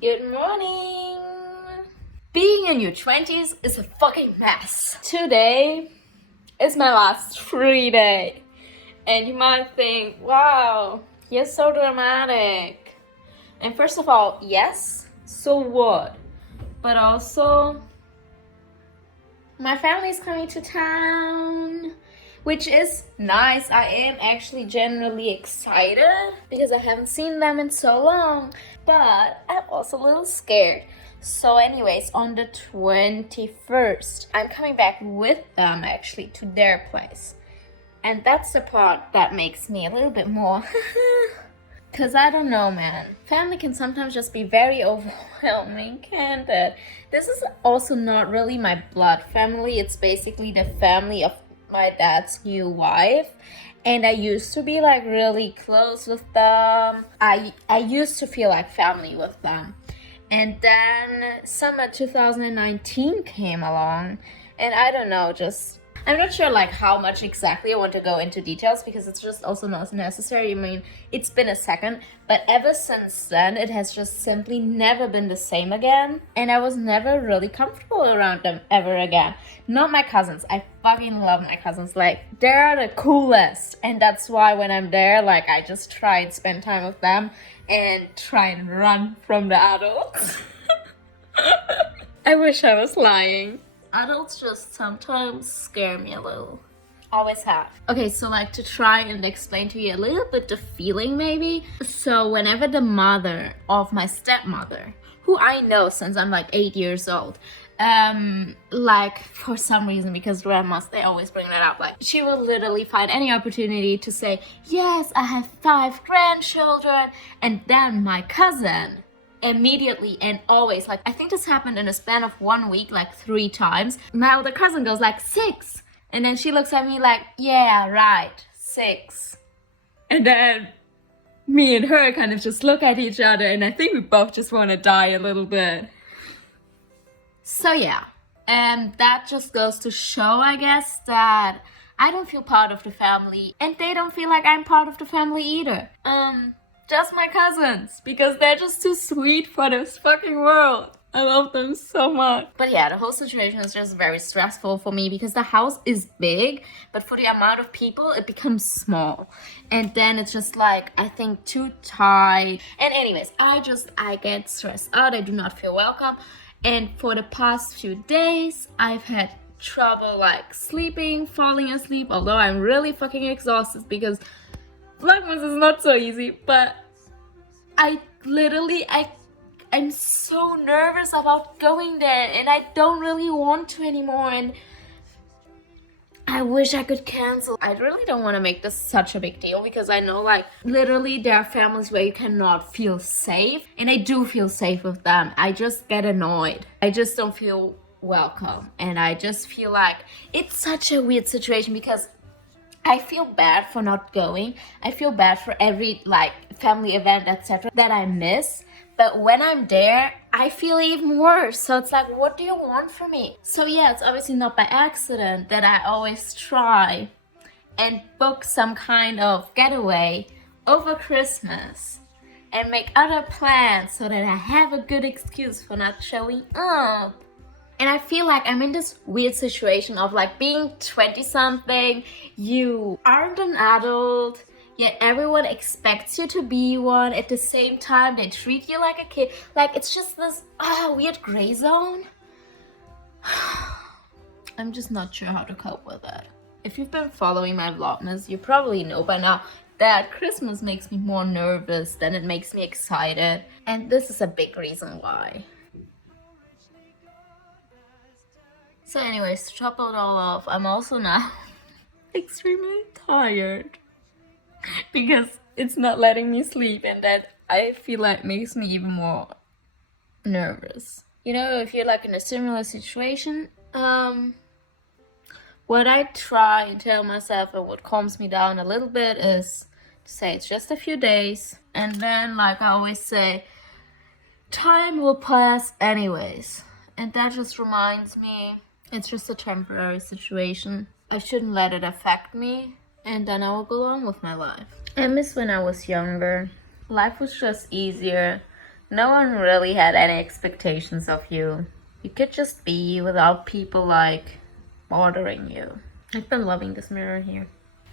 Good morning! Being in your 20s is a fucking mess. Today is my last free day. And you might think, wow, you're so dramatic. And first of all, yes, so what? But also, my family's coming to town, which is nice. I am actually genuinely excited because I haven't seen them in so long, but I'm also a little scared. So anyways, on the 21st, I'm coming back with them actually to their place. And that's the part that makes me a little bit more because I don't know, man. Family can sometimes just be very overwhelming, can't it? This is also not really my blood family. It's basically the family of my dad's new wife. And I used to be like really close with them. I used to feel like family with them. And then summer 2019 came along. And I don't know, I'm not sure like how much exactly I want to go into details because it's just also not necessary. I mean, it's been a second, but ever since then, it has just simply never been the same again. And I was never really comfortable around them ever again. Not my cousins. I fucking love my cousins. Like, they're the coolest. And that's why when I'm there, like, I just try and spend time with them and try and run from the adults. I wish I was lying. Adults just sometimes scare me a little. Always have. Okay, so like to try and explain to you a little bit the feeling maybe. So whenever the mother of my stepmother, who I know since I'm like 8 years old, like for some reason, because grandmas, they always bring that up, like she will literally find any opportunity to say, yes, I have 5 grandchildren, and then my cousin immediately and always, like I think this happened in a span of 1 week like 3 times. My older cousin goes like 6, and then she looks at me like, yeah, right, 6. And then me and her kind of just look at each other, and I think we both just want to die a little bit. So yeah, and that just goes to show, I guess, that I don't feel part of the family, and they don't feel like I'm part of the family either. Just my cousins, because they're just too sweet for this fucking world. I love them so much. But yeah, the whole situation is just very stressful for me because the house is big, but for the amount of people, it becomes small. And then it's just like, I think too tight. And anyways, I get stressed out. I do not feel welcome. And for the past few days, I've had trouble like sleeping, falling asleep, although I'm really fucking exhausted because Vlogmas is not so easy, but I'm so nervous about going there, and I don't really want to anymore, and I wish I could cancel. I really don't want to make this such a big deal because I know like literally there are families where you cannot feel safe, and I do feel safe with them. I just get annoyed. I just don't feel welcome, and I just feel like it's such a weird situation because I feel bad for not going. I feel bad for every like family event, etc. that I miss. But when I'm there, I feel even worse. So it's like, what do you want from me? So yeah, it's obviously not by accident that I always try and book some kind of getaway over Christmas and make other plans so that I have a good excuse for not showing up. And I feel like I'm in this weird situation of like being 20-something, you aren't an adult, yet everyone expects you to be one. At the same time, they treat you like a kid. Like, it's just this weird gray zone. I'm just not sure how to cope with it. If you've been following my Vlogmas, you probably know by now that Christmas makes me more nervous than it makes me excited. And this is a big reason why. So anyways, to top it all off, I'm also now extremely tired because it's not letting me sleep, and that I feel like makes me even more nervous. You know, if you're like in a similar situation, what I try and tell myself and what calms me down a little bit is to say it's just a few days, and then like I always say, time will pass anyways. And that just reminds me, it's just a temporary situation. I shouldn't let it affect me, and then I will go on with my life. I miss when I was younger. Life was just easier. No one really had any expectations of you. You could just be without people like bothering you. I've been loving this mirror here.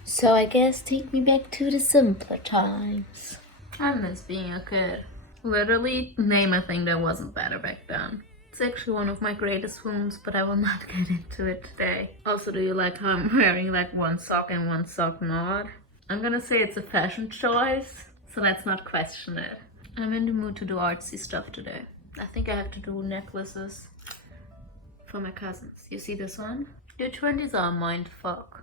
So I guess take me back to the simpler times. I miss being a kid. Literally, name a thing that wasn't better back then. It's actually one of my greatest wounds, but I will not get into it today. Also, do you like how I'm wearing like one sock and one sock not? I'm gonna say it's a fashion choice, so let's not question it. I'm in the mood to do artsy stuff today. I think I have to do necklaces for my cousins. You see this one? Your 20s are a mindfuck.